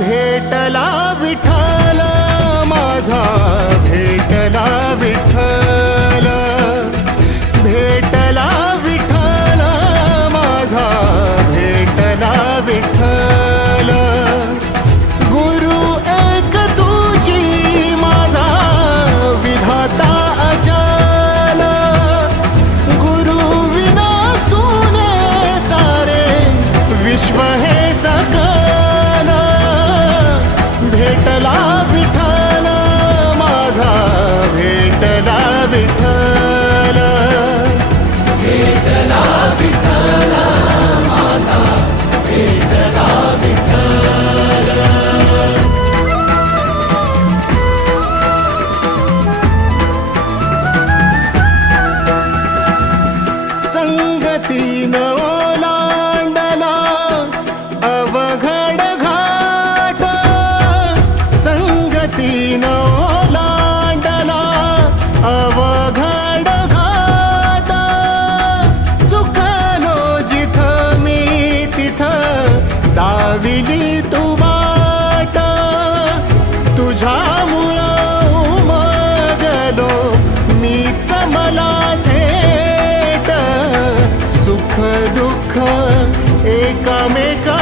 भेटला विठ्ठल माझा, भेटला विठ्ठल, भेटला विठ्ठल माझा, भेटला विठ्ठल. गुरु एक तुझी माझा विधाता अचल, गुरु विना सुने सारे विश्व हे सकल. भेटला विठ्ठल माझा, भेटला विठ्ठल, भेटला विठ्ठल माझा, भेटला विठ्ठल. संगतीन ओलांडला अवघड घाट, संगतीन ओलांडला अवघड घाट. चुकलो जिथं मी तिथं दाविली तू वाट, तुझ्यामुळं उमगलो मीच मला थेट. सुख दुःख एकामेका